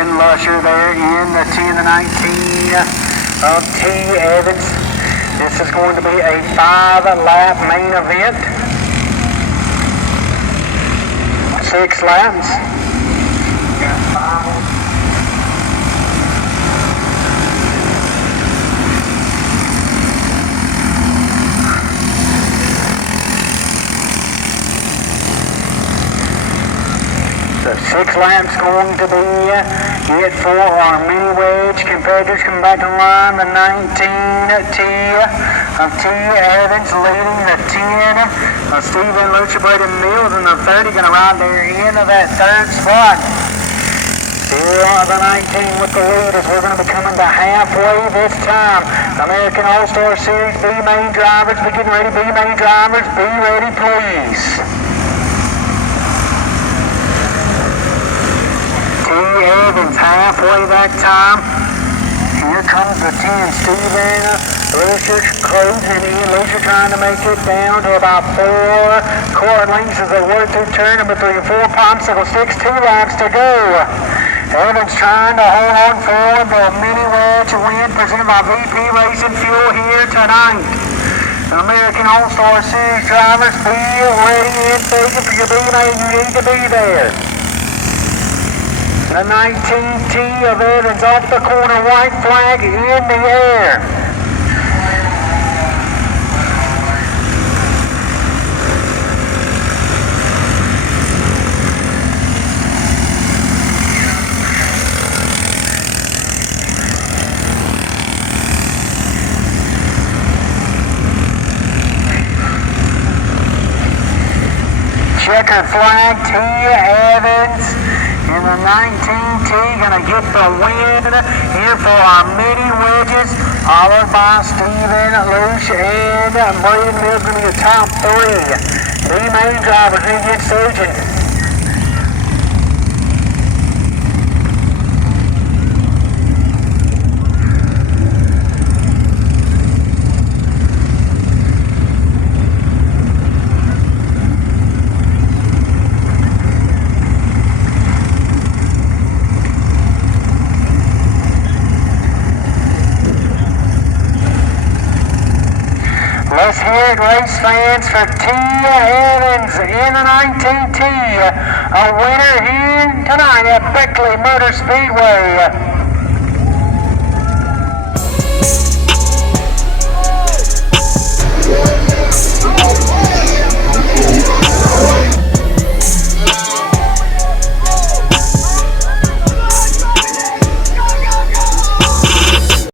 Stephen Lusher there in the 10 to 19 of T. Evans. This is going to be a 5-lap main event. 6 laps. So 6 laps going to be it for our mini wedge competitors. Come back to line, the 19T of T. Evans leading the 10 of Stephen Lucia, Braden Mills, and the 30 going to ride there into that 3rd spot. Still the 19 with the lead as we're going to be coming to halfway this time. American All-Star Series B main drivers, be getting ready. B main drivers, be ready please. Evans halfway that time. Here comes the 10, Stephen Lucia closing in. Lucia trying to make it down to about 4 quart lengths as they work through turn number 3 and 4. Popsicle 6, 2 laps to go. Evans trying to hold on for the mini wedge win presented by VP Racing Fuel here tonight. The American All-Star Series drivers, be ready and thinking for your B-main. You need to be there. The 19T of Evans off the corner, white flag in the air. Checkered flag, T. Evans. And the 19T gonna get the win here for our mini wedges, followed by Stephen Lucia and Braden Mills gonna get top 3. 3 main drivers gonna get surging. Let's hear it, race fans, for T. Evans in the 19T. A winner here tonight at Beckley Motor Speedway.